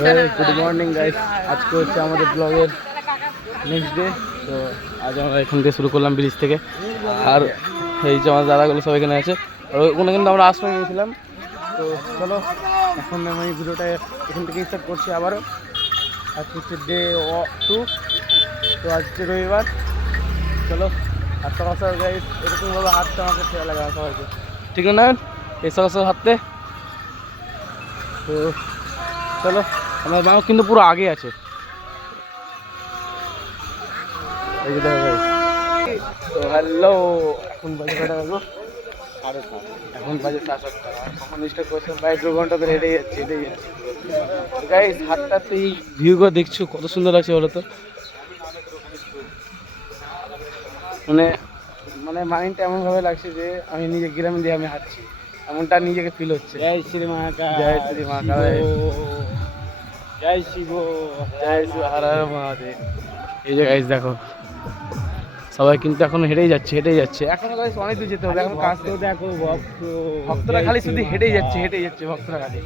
Good morning guys, আজকে হচ্ছে আমাদের ব্লগের নেক্সট ডে। তো আজ আমরা এখান থেকে শুরু করলাম ব্রিজ থেকে। আর এই যে আমার দাদাগুলো সব এখানে আছে, আর ওখানে কিন্তু আমরা আশ্রয় নিয়েছিলাম। তো চলো এখন আমি ভিডিওটা এখান থেকে স্টার্ট করছি আবারও। আজকে হচ্ছে ডে 2। তো আজকে রবিবার। চলো আর সকাল সকাল গাইস এরকমভাবে হাঁটতে আমাকে খেয়াল লাগে আমার সবাইকে, ঠিক না? এই সকাল সকাল হাঁটতে। তো চলো, আমার মা কিন্তু পুরো আগে আছে। এই যে দেখো গাইস। তো হ্যালো, এখন বাজে কটা বাজবো? 7:30। এখন বাজে 7:30। আর কখন স্টার্ট করছে? প্রায় 2 ঘন্টা ধরে হেঁটেই যাচ্ছে গাইস। হাঁটতে এই ভিউগুলো দেখছো কত সুন্দর লাগছে বলো তো। মানে মানে মাইন্ডটা এমনভাবে লাগছে যে আমি নিজে গ্রামে দিয়ে আমি হাঁটছি, এমনটা নিজেকে ফিল হচ্ছে। জয় শ্রী মহাকাল, জয় শ্রী মহাকাল, জয় শিব, জয় শিব, হর হর মহাদেব। এই যে গাইস দেখো, সবাই কিন্তু এখন হেঁটেই যাচ্ছে এখনো গাইস অনেক দূর যেতে হবে। এখন কাজ তো দেখো, ভক্তরা খালি শুধু হেঁটেই যাচ্ছে ভক্তরা খালি।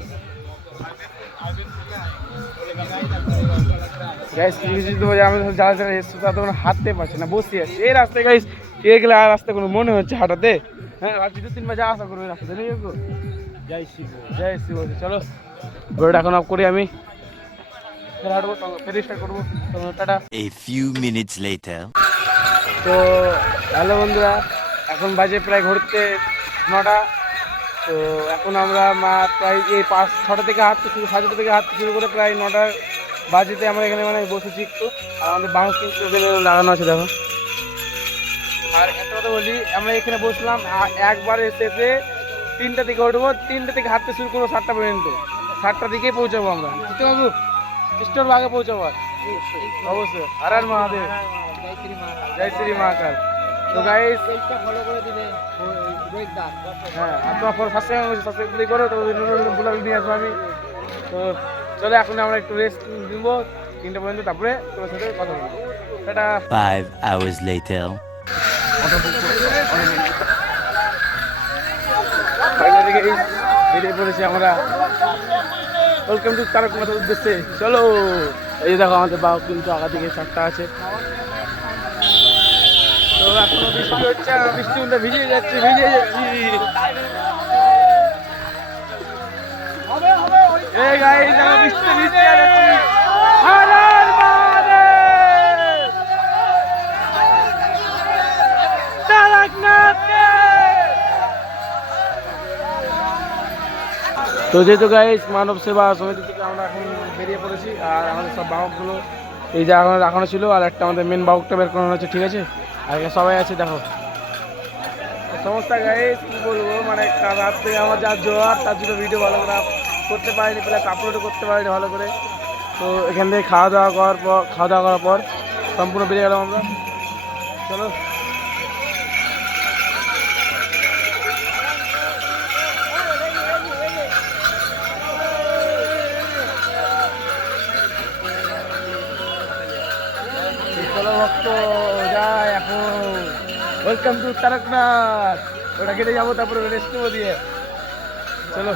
গাইস আমি যারা যারা এসছে তারা তখন হাঁটতে পারছে না, বসে যাচ্ছে এই রাস্তায় গাইস। এ গেলে আর রাস্তা কোনো মনে হচ্ছে হাঁটাতে। হ্যাঁ, আর 2-3 বার যা আশা করবো এই রাস্তাতে, নেই গো। জয় শিব, জয় শিব। চলো ভিডিওটা এখন অফ করি, আমি হাঁটবো, ফের স্টার্ট করবো। Tata. A few minutes later. তো হ্যালো বন্ধুরা, এখন বাজে প্রায় ঘুরতে 9টা। তো এখন আমরা প্রায় এই 5-6টা থেকে হাঁটতে শুরু, 7টা থেকে হাঁটতে শুরু করে প্রায় 9টা বাজেতে আমরা এখানে মানে বসেছি একটু। আর আমাদের বাউন্স কিন্তু এখানে লাগানো আছে দেখো। আর একটা কথা বলি, আমরা এখানে বসলাম, একবারে শেষে 3টা থেকে উঠবো, 3টা থেকে হাঁটতে শুরু করবো 7টা পর্যন্ত। 7টার দিকেই পৌঁছাবো আমরা, ঠিক বাবু? স্টোর আগে পৌঁছাবো অবশ্যই। হর হর মহাদেব, জয় শ্রী মহাকাল। তো গাইস ফলো করে দিলে, হ্যাঁ আপনার সাবস্ক্রাইব করো, তো ব্লগ নিয়ে আসবো আমি। তো চলো এখন আমরা একটু রেস্ট নিবো 3টা পর্যন্ত, তারপরে তোমার সাথে কথা বলবো। টাটা। 5 hours later. বেরিয়ে পড়েছি আমরা, ওয়েলকাম টু তারকনাথের উদ্দেশ্যে। চলো, এই যে দেখো আমাদের বাবা কিন্তু আগা দিকে 4টা আছে। তো এখনো বৃষ্টি হচ্ছে, বৃষ্টি মধ্যে ভিজে যাচ্ছি। এই গাইস দেখো, বৃষ্টি ভিজে যাচ্ছি। হর হর মহাদেব, তারকনাথ। তো যেহেতু গাইস মানব সেবা সমিতি থেকে আমরা এখন বেরিয়ে পড়েছি, আর আমাদের সব বাহকগুলো এই যে রাখানো ছিল, আর একটা আমাদের মেন বাহকটা বের করানো হচ্ছে, ঠিক আছে? আর সবাই আছে দেখো। সমস্যা গাইস কি বলবো, মানে রাত থেকে আমার যা জ্বর, তার জন্য ভিডিও ভালো করে করতে পারিনি, প্লাস আপলোডও করতে পারিনি ভালো করে। তো এখান থেকে খাওয়া দাওয়া করার পর সম্পূর্ণ বেরিয়ে গেলাম আমরা। চলো ভক্ত যায় এখন। Welcome to Taraknath. ওটা কেটে যাবো, তারপরে রেস্ট নেবো দিয়ে। চলো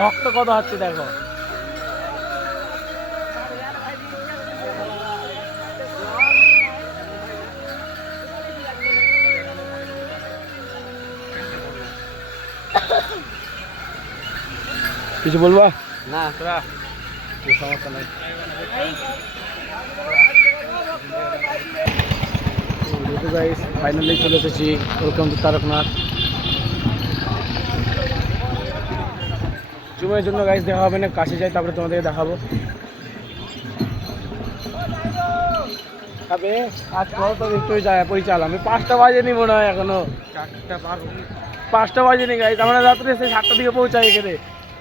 ভক্ত কত হচ্ছে দেখো। কিছু বলবা না? তোরা সমস্যা নেই। ফাইনালি চলে এসেছি ওয়েলকাম টু তারকনাথ। জুমের জন্য গাইস দেখা হবে না, কাছে যাই তারপরে তোমাদেরকে দেখাবো। তবে আজ করো তো একটু যায় পরিচাল। আমি 5টা বাজেনি মনে হয়, এখনো 5টা বাজেনি গাইস। আমরা রাত্রে 7টার দিকে পৌঁছাই এখানে।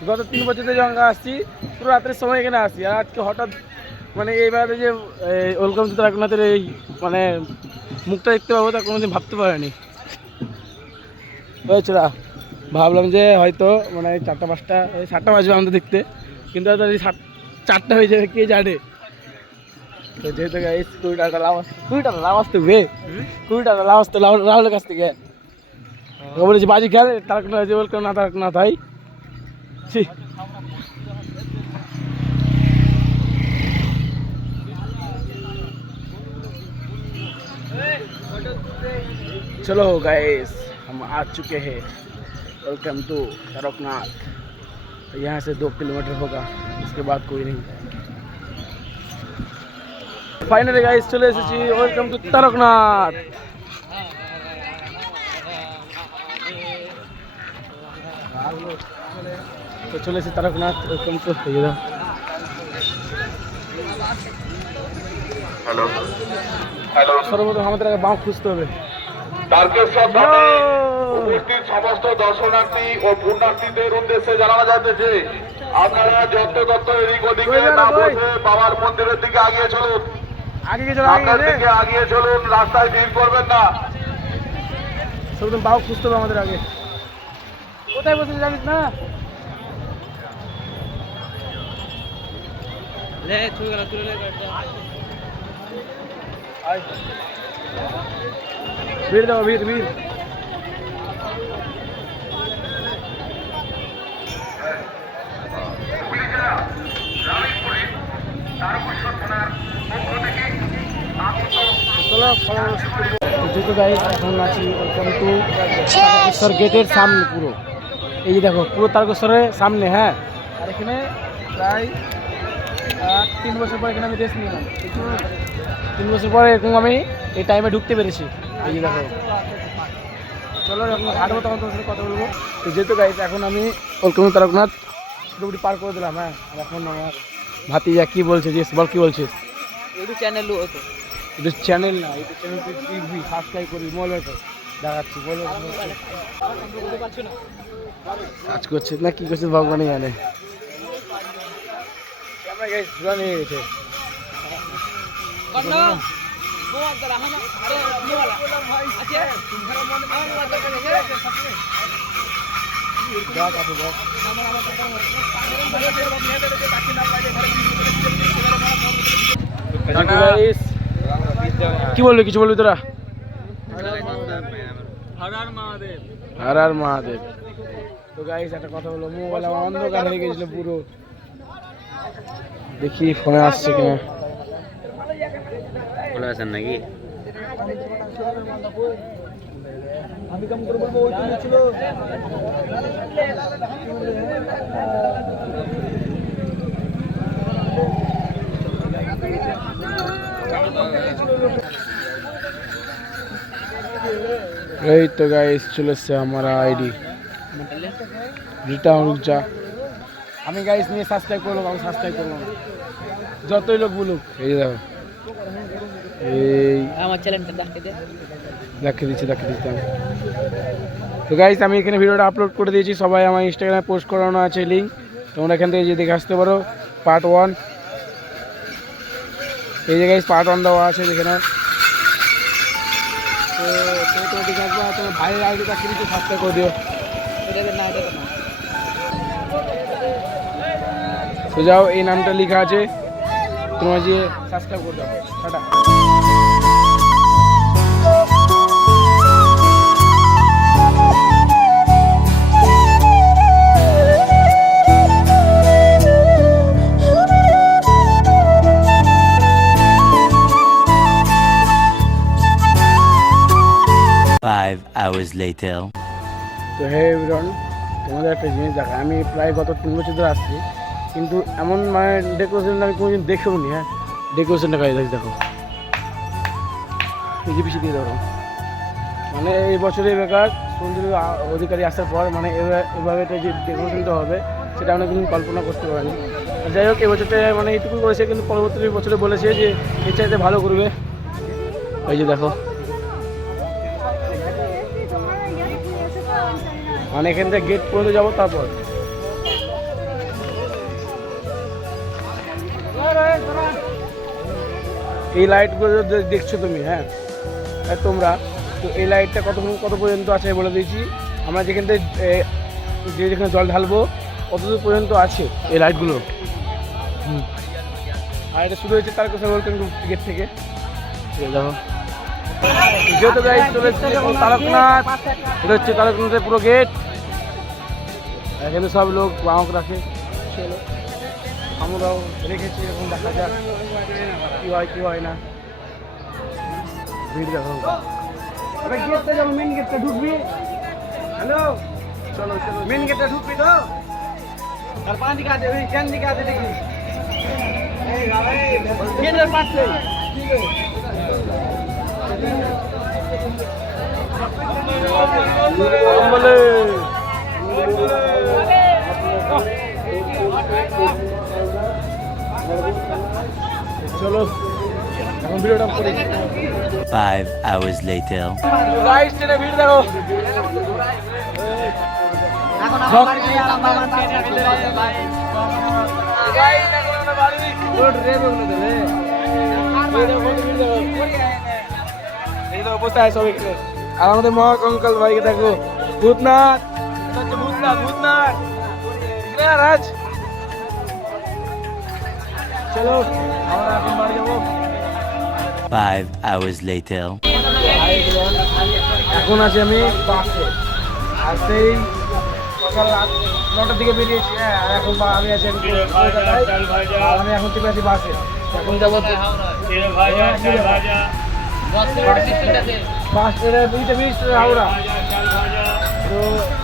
গত 3 বছর ধরে যখন আসছি, পুরো রাত্রের সময় এখানে আসি। আর আজকে হঠাৎ মানে এইবারে যে ওয়েলকাম টু তারকনাথের এই মানে মুখটা দেখতে পাবো, তা কোনোদিন ভাবতে পারিনি। হয়েছিল ভাবলাম যে হয়তো মানে 4টা 5টা 7টা বাজবে আমাদের দেখতে, কিন্তু হয়তো 4টা হয়ে যাবে কে জানে। তো যেহেতু গাইস 20 টাকা লাভ আসতে বে 20 টাকা লাভ আসতে রাহুলের কাছ থেকে বলেছি বাজি খেলে তার কোনো বল না তার না তাই चलो गाइस हम आ चुके हैं वेलकम टू तारकनाथ यहाँ से 2 किलोमीटर होगा उसके बाद कोई नहीं फाइनली गाइस चले एसेছি वेलकम टू तारकनाथ तो चले एসেছি Taraknath welcome to hello hello सर्वप्रथम আমাদের আগে বাম খুঁজতে হবে তারকেশ্বর ধামে উপস্থিত সমস্ত দর্শনার্থী ও পুণ্যার্থীদের উদ্দেশ্যে জানানো যাচ্ছে আপনারা যত এদিক ওদিকে না বসে বাবার মন্দিরের দিকে আগিয়ে চলুন আগে কি চলো আপনার দিকে আগিয়ে চলুন রাস্তায় ভিড় করবেন না সর্বপ্রথম বাম খুঁজতে হবে আমাদের আগে কোথায় বসে জানিস না লে তুলে ভিড় দাও ভিড় যেহেতু গাইস এখন আছি ওয়েলকাম টু তারকেশ্বর গেটের সামনে পুরো এই যে দেখো পুরো তারকেশ্বরের সামনে হ্যাঁ আর এখানে প্রায় 3 বছর পর এখানে আমি রেস্ট নিলাম 3 বছর পরে এরকম আমি এই টাইমে ঢুকতে পেরেছি এই যে দেখো চলো এখন হাঁটবো তখন তোমার সাথে কথা বলবো তো যেহেতু গাইস এখন আমি ওয়েলকাম তারকনাথ পুরোপুরি পার করে দিলাম হ্যাঁ আর এখন আমার ভাতিজা কি বলছে যে বল কি বলছিস ইউটিউব চ্যানেল হতো এটা চ্যানেল না এটা চ্যানেল টিভি সাবস্ক্রাইব করবি মোবাইল তো দেখাচ্ছি বলো কাজ করছে না কি করছে ভগবানই জানে আমরা গাইস ঘুরা নিয়ে গেছে কি বলবি কিছু বলবি তোরা হর হর মহাদেব তো গাইস একটা কথা বলো মোবাইল অন্ধকার হয়ে গেছিল পুরো দেখি ফোনে আসছে কিনা ভালো আছেন নাকি আমি কাম করে বলবো ওই তুমি ছিল এই তো গাইস চলে এসছে আমার আইডি রিটার্ন রুকজা আমি গাইস নিয়ে সাবস্ক্রাইব করলাম আমি সাবস্ক্রাইব করলাম যতই লোক বলুক এই যে দেখো এই আমার চ্যানেলটা দেখিয়ে দিচ্ছি তো গাইস আমি এখানে ভিডিওটা আপলোড করে দিয়েছি সবাই আমার ইনস্টাগ্রামে পোস্ট করানো আছে লিঙ্ক তোমরা এখান থেকে যে দেখে আসতে পারো পার্ট 1 এই যে গাইস পার্ট 1 দেওয়া আছে যেখানে তো দেখে আসবে তোমার ভাইয়ের আইডিটা কিছু সাবস্ক্রাইব করে দিও তো যাও এই নামটা লেখা আছে তোমরা যে সাবস্ক্রাইব করে দাও টাটা Five hours later. তো হে এভরিওয়ান তোমাদের একটা জিনিস দেখা আমি প্রায় গত 3 বছর ধরে আসছি কিন্তু এমন মানে ডেকোরেশন আমি কোনোদিন দেখেও নি হ্যাঁ ডেকোরেশনটা কাজ দেখো পিছিয়ে দিয়ে ধরো মানে এই বছরে বেকার সুন্দর অধিকারী আসার পর মানে এভাবে যে ডেকোরেশনটা হবে সেটা আমরা কিন্তু কল্পনা করতে পারিনি যাই হোক এবছরটা মানে এইটুকু করেছে কিন্তু পরবর্তী বছরে বলেছে যে এর চাইতে ভালো করবে এই যে দেখো মানে এখান থেকে গেট পর্যন্ত যাবো তারপর এই লাইটগুলো দেখছো তুমি হ্যাঁ তোমরা তো এই লাইটটা কত পর্যন্ত আছে বলে দিয়েছি আমরা যেখান থেকে যেখানে জল ঢালবো কতদূর পর্যন্ত আছে এই লাইটগুলো আর এটা শুরু হয়েছে তারকেশ্বর ওয়েলকাম টিকিট থেকে। এই দেখো যেহেতু গাইস চলে এসেছে তারকনাথ, এটা হচ্ছে তারকনাথের পুরো গেট। এখানে সব লোক বাহক রাখে, চলো আমরাও রেখেছি, এখন দেখা যাক কি হয় কি হয় না। ভিড় দেখো, আরে গেটটা যাবো, মেন গেটটা ঢুকবি। হ্যালো চলো চলো, মেন গেটটা ঢুকবি তো, আর পাঁচ দিকে আছে, ওই কেন দিকে আছে দেখি, গেটের পাশে। চলো এখন ভিডিওটা করি। 5 hours later. গাইস ট্রেনে ভিড় দেখো, অবস্থায় সব একটু। আর আমাদের মহাকঙ্কাল ভাইকে দেখো, ভূতনাথ, ভূতনাথ ভূতনাথ রাজ। চলো আমরা এখন বাড়ি যাবো। 5 hours later. এখন আছি আমি বাসে, আর সেই সকাল 9টার দিকে বেরিয়েছি। হ্যাঁ, আর এখন আমি আছি কলকাতায়, আর আমি এখন থেকে আছি বাসে। এখন যাবো হাওড়া। তো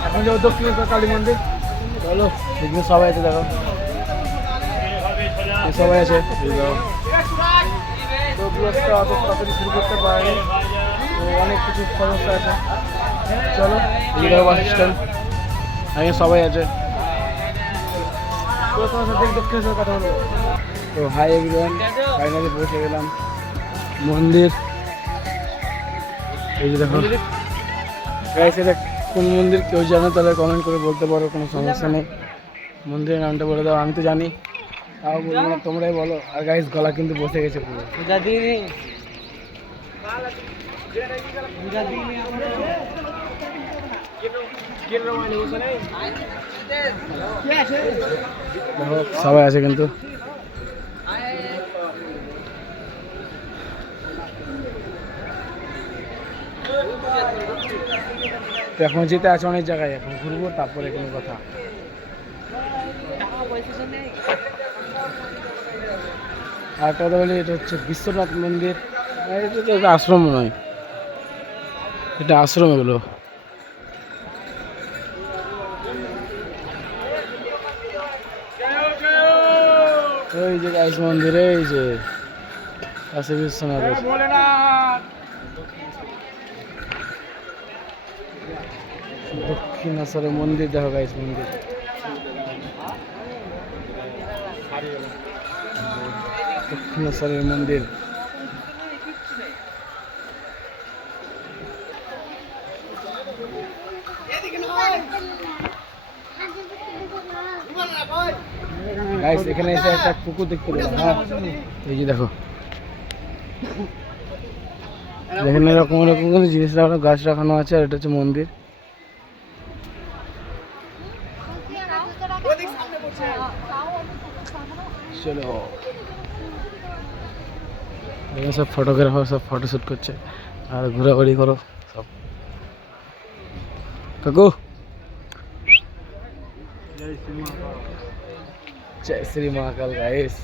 এখন যাবো দক্ষিণেশ্বর কালী মন্দির। চলো দেখবে সবাই আছে, দেখো সবাই আছে। তো ব্লগটা অত তাড়াতাড়ি শুরু করতে পারিনি, তো অনেক কিছু সমস্যা আছে। চলো এই বাস স্ট্যান্ড, এখানে সবাই আছে। তো তোমার সাথে দক্ষিণেশ্বর কথা বলবো। তো হাই এভরিওয়ান, ফাইনালি পৌঁছে গেলাম মন্দির। এই যে দেখো গাইস, এটা কোন মন্দির কেউ জানে তাহলে কমেন্ট করে বলতে পারো, কোনো সমস্যা নেই। মন্দিরের নামটা বলে দাও, আমি তো জানি, তাও বলবো না, তোমরাই বলো। আর গাইস গলা কিন্তু বসে গেছে পুরো। দেখো সবাই আছে কিন্তু। তো এখন যেতে আছে অনেক জায়গায়, এখন ঘুরবো, তারপরে কোনো কথা। আর একটা কথা বলি, এটা হচ্ছে বিশ্বনাথ মন্দির। এটা তো একটা আশ্রম নয়, এটা আশ্রম এগুলো। ওই যে গাইস মন্দির, এই যে কাশী বিশ্বনাথের। দক্ষিণেশ্বরের মন্দির দেখো গাইস, মন্দির দক্ষিণেশ্বরের মন্দির। গাইস এখানে এসে একটা পুকুর দেখতে পেলাম। হ্যাঁ এই যে দেখো, এখানে এরকম এরকম কোনো জিনিস রাখানো, গাছ রাখানো আছে। আর এটা হচ্ছে মন্দির। চলো এখানে সব ফটোগ্রাফার সব ফটোশ্যুট করছে আর ঘোরাঘুরি করো সব। কাকু জয় শ্রী মহাকাল। গাইস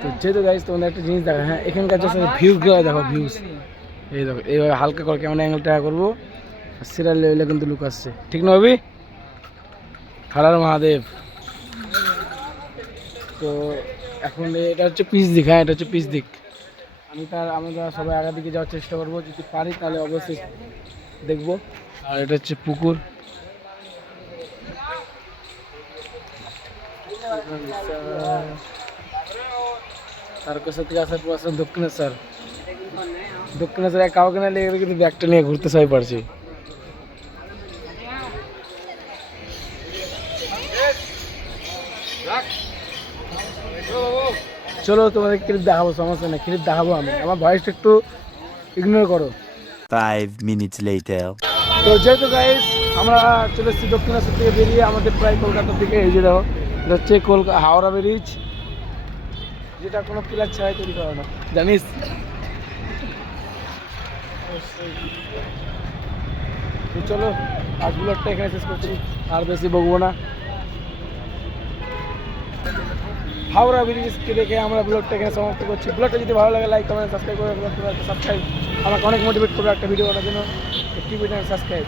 তো যেহেতু গাইস তোমাদের একটা জিনিস দেখা, হ্যাঁ এখানকার যে ভিউগুলো দেখো, ভিউজ এই দেখো, এইভাবে হালকা করে ক্যামেরা অ্যাঙ্গেলটা করবো, সিরিয়াল লেভেলে কিন্তু লুক আসছে, ঠিক না ভাবি? হারার মহাদেব। তো এখন এটা হচ্ছে পিচ দিক। হ্যাঁ এটা হচ্ছে পিচ দিক। আমরা সবাই আগের দিকে যাওয়ার চেষ্টা করবো, যদি পারি তাহলে অবশ্যই দেখবো। আর এটা হচ্ছে পুকুর। তারকেশ্বর থেকে আসার পর আসলাম দক্ষিণেশ্বর। দক্ষিণেশ্বর কাউকে না লেগে কিন্তু ব্যাগটা নিয়ে ঘুরতে সবাই পারছি। চলো তোমাদের ক্লিপ দেখাবো, সমস্যা নেই, ক্লিপ দেখাবো আমি, আমার ভয়েসটা একটু ইগনোর করো। 5 minutes later. তো যেহেতু গাইস আমরা চলে এসেছি দক্ষিণেশ্বর থেকে বেরিয়ে আমাদের প্রায় কলকাতার দিকে। এই যে দেখো এটা হচ্ছে হাওড়া ব্রিজ। যেটা কোনো পিলার ছাড়াই তৈরি করা না, জানিস? তো চলো আজ ব্লগটা এখানে শেষ করছি, আর বেশি বকবো না। হাওড়া ব্রিজকে দেখে আমরা ব্লগটা এখানে সমাপ্ত করছি। ব্লগটা যদি ভালো লাগে লাইক কমেন্ট সাবস্ক্রাইব করে, সাবস্ক্রাইব আমাকে অনেক মোটিভেট করবে একটা ভিডিও করার জন্য। TV channel subscribe.